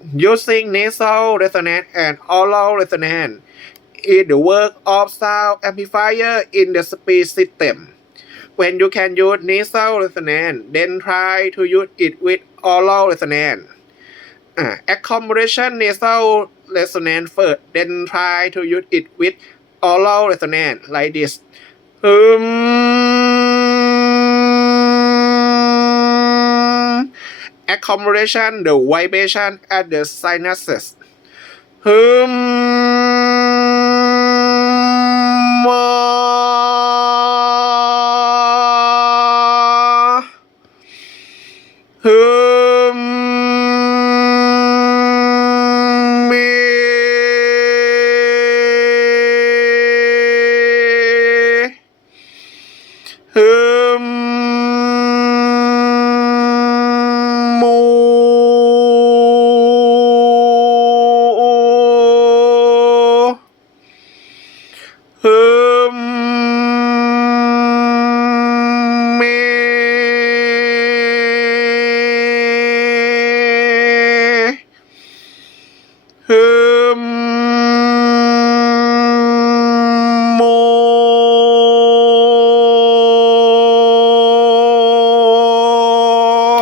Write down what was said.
Using nasal resonance and oral resonance is the work of sound amplifier in the speech system. When you can use nasal resonance, then try to use it with oral resonance. Accommodation nasal resonance first, then try to use it with oral resonance like this. Accommodation the vibration at the sinuses.